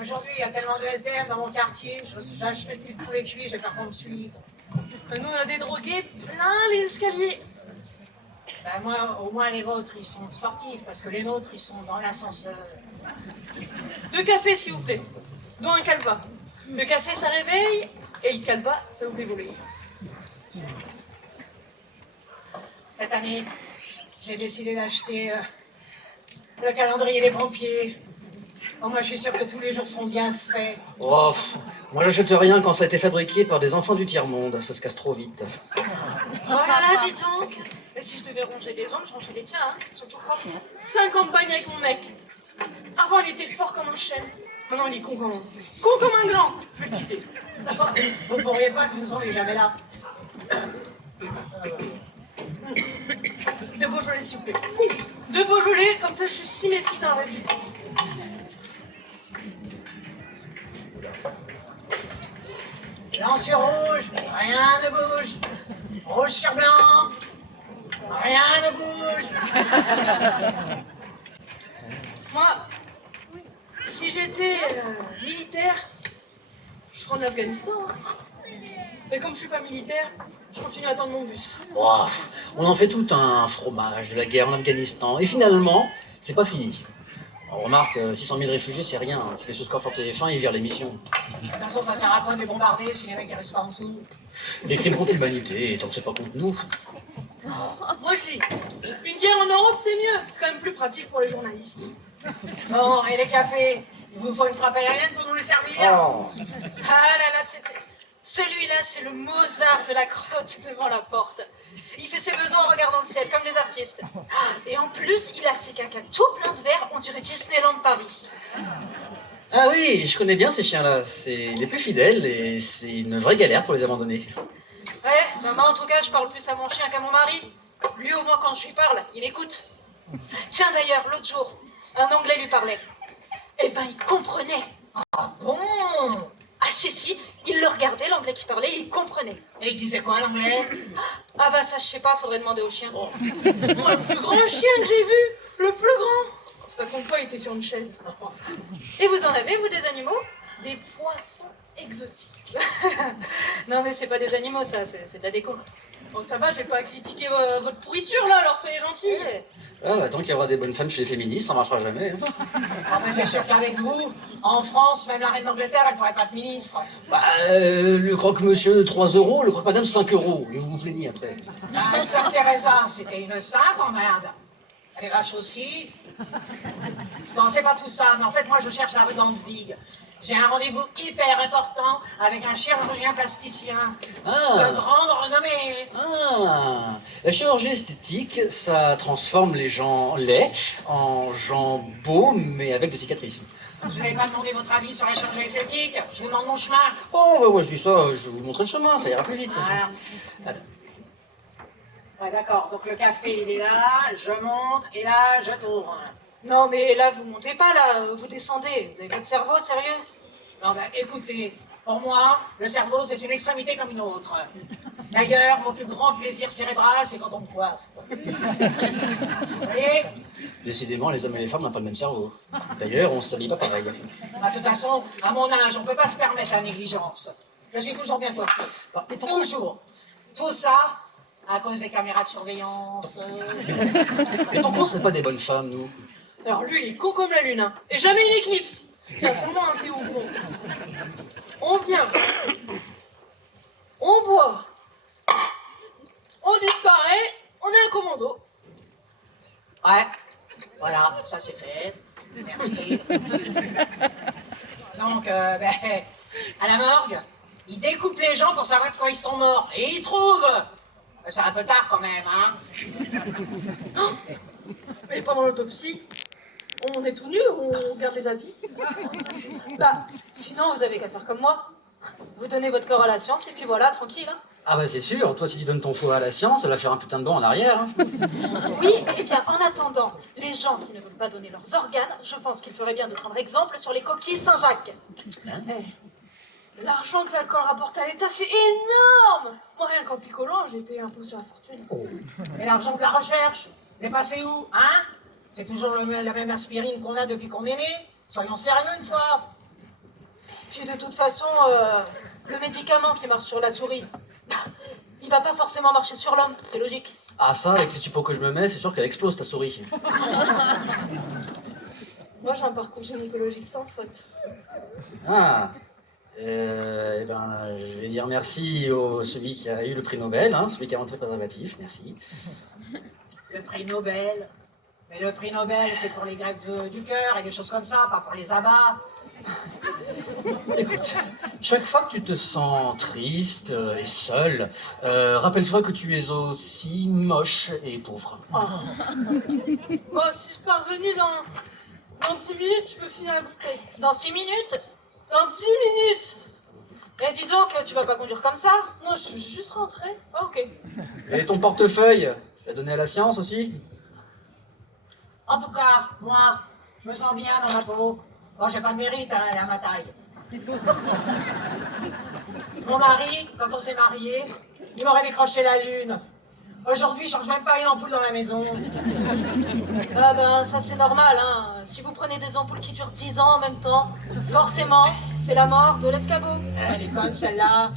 Aujourd'hui, il y a tellement de SDF dans mon quartier, j'achète plus de tous les cuits, j'ai peur qu'on me suive. Nous, on a des drogués plein les escaliers. Ben moi, au moins les vôtres, ils sont sportifs, parce que les nôtres, ils sont dans l'ascenseur. 2 cafés, s'il vous plaît, dont un calva. Le café, ça réveille, et le calva, ça vous fait voler. Cette année, j'ai décidé d'acheter le calendrier des pompiers. Bon, moi, je suis sûre que tous les jours seront bien faits. Oh, moi j'achète rien quand ça a été fabriqué par des enfants du tiers-monde, ça se casse trop vite. Oh là là, dis donc. Et si je devais ronger des ongles, je rangeais les tiens, hein. Ils sont toujours propres. 5 campagnes avec mon mec. Avant, il était fort comme un chêne. Maintenant, il est con comme un gland. Je vais le quitter. Vous ne pourriez pas, de toute façon, il est jamais là. De Beaujolais, s'il vous plaît. De Beaujolais, comme ça, je suis symétrique dans la vie. Blanc sur rouge, rien ne bouge. Rouge sur blanc, rien ne bouge. Moi, si j'étais militaire, je serais en Afghanistan. Hein. Mais comme je suis pas militaire, je continue à attendre mon bus. Oh, on en fait tout un fromage de la guerre en Afghanistan, et finalement, c'est pas fini. On remarque, 600 000 réfugiés, c'est rien. Tu fais ce score sur TF1, ils virent l'émission. De toute façon, ça sert à quoi de les bombarder si les mecs ne restent pas en dessous? Les crimes contre l'humanité, tant que c'est pas contre nous. Moi, je dis, une guerre en Europe, c'est mieux. C'est quand même plus pratique pour les journalistes. Bon, et les cafés? Il vous faut une frappe aérienne pour nous les servir? Oh. Ah là là, celui-là, c'est le Mozart de la crotte devant la porte. Il fait ses besoins en regardant le ciel, comme les artistes. Et en plus, il a fait caca tout plein de verre, on dirait Disneyland Paris. Ah oui, je connais bien ces chiens-là. C'est les plus fidèles et c'est une vraie galère pour les abandonner. Ouais, bah moi en tout cas, je parle plus à mon chien qu'à mon mari. Lui, au moins, quand je lui parle, il écoute. Tiens d'ailleurs, l'autre jour, un Anglais lui parlait. Eh ben, il comprenait. Ah bon? Ah si, il le regardait, l'anglais qui parlait, il comprenait. Et il disait quoi, l'anglais? Ah bah ça, je sais pas, faudrait demander au chien. Moi, le plus grand chien que j'ai vu, le plus grand. Ça compte pas, il était sur une chaise. Et vous en avez, vous, des animaux? Des poissons exotiques. Non mais c'est pas des animaux, ça, c'est de la déco. Bon, ça va, j'ai pas à critiquer votre pourriture, là, alors soyez gentils. Ah bah tant qu'il y aura des bonnes femmes chez les féministes, ça marchera jamais. Hein. Ah, mais c'est sûr qu'avec vous, en France, même la reine d'Angleterre, elle pourrait pas être ministre. Bah, le croque-monsieur 3 €, le croque-madame 5 €. Et vous vous plaignez après. Ah, Sœur Teresa, c'était une sainte en Inde. Elle est vache aussi. Bon, c'est pas tout ça, mais en fait, moi, je cherche la rue Danzig. J'ai un rendez-vous hyper important avec un chirurgien plasticien de grande renommée. Ah, la chirurgie esthétique, ça transforme les gens laids en gens beaux, mais avec des cicatrices. Vous n'avez pas demandé votre avis sur la chirurgie esthétique? Je vous demande mon chemin. Oh, bah ouais, je dis ça, je vais vous montrer le chemin, ça ira plus vite. Voilà. Ouais, d'accord, donc le café, il est là, je monte, et là, je tourne. Non mais là, vous montez pas, là, vous descendez. Vous avez votre cerveau, sérieux? Non, ben écoutez, pour moi, le cerveau, c'est une extrémité comme une autre. D'ailleurs, mon plus grand plaisir cérébral, c'est quand on me coiffe. Vous voyez? Décidément, les hommes et les femmes n'ont pas le même cerveau. D'ailleurs, on se s'habille pas pareil. Bah, de toute façon, à mon âge, on ne peut pas se permettre la négligence. Je suis toujours bien coiffé. Toujours. Tout ça, à cause des caméras de surveillance. Mais pourquoi on serait pas des bonnes femmes, nous? Alors lui, il est con comme la lune, hein. Et jamais une éclipse. Tiens, fais-moi un thé au bon. On vient. On boit. On disparaît. On est un commando. Ouais, voilà, ça c'est fait. Merci. Donc, ben, à la morgue, ils découpent les gens pour savoir de quoi ils sont morts. Et ils trouvent. C'est un peu tard quand même, hein. Et pendant l'autopsie, on est tout nu, on garde les habits. Bah, sinon, vous avez qu'à faire comme moi. Vous donnez votre corps à la science, et puis voilà, tranquille, hein. Ah bah c'est sûr, toi si tu donnes ton foie à la science, elle va faire un putain de bond en arrière. Hein. Oui, eh bien, en attendant, les gens qui ne veulent pas donner leurs organes, je pense qu'il ferait bien de prendre exemple sur les coquilles Saint-Jacques. L'argent que l'alcool rapporte à l'État, c'est énorme. Moi, rien qu'en picolant, j'ai payé un peu sur la fortune. Et l'argent de la recherche, il est passé où, hein? C'est toujours la même aspirine qu'on a depuis qu'on est né. Soyons sérieux une fois. Puis de toute façon, le médicament qui marche sur la souris, il va pas forcément marcher sur l'homme, c'est logique. Ah ça, avec les suppos que je me mets, c'est sûr qu'elle explose ta souris. Moi, j'ai un parcours gynécologique sans faute. Ah, eh ben, je vais dire merci à celui qui a eu le prix Nobel, hein, celui qui a inventé le préservatif, merci. Le prix Nobel. Mais le prix Nobel, c'est pour les greffes du cœur et des choses comme ça, pas pour les abats. Écoute, chaque fois que tu te sens triste et seul, rappelle-toi que tu es aussi moche et pauvre. Bon, si je suis parvenue dans 10 minutes, je peux finir la bouteille. Dans 6 minutes? Dans 10 minutes! Eh dis donc, tu vas pas conduire comme ça? Non, je suis juste rentrée. Ah, ok. Et ton portefeuille, tu l'as donné à la science aussi? En tout cas, moi, je me sens bien dans ma peau. Bon, j'ai pas de mérite, hein, elle est à ma taille. Mon mari, quand on s'est mariés, il m'aurait décroché la lune. Aujourd'hui, je change même pas une ampoule dans la maison. Ah ben, ça c'est normal, hein. Si vous prenez des ampoules qui durent 10 ans en même temps, forcément, c'est la mort de l'escabeau. Elle est conne, celle-là.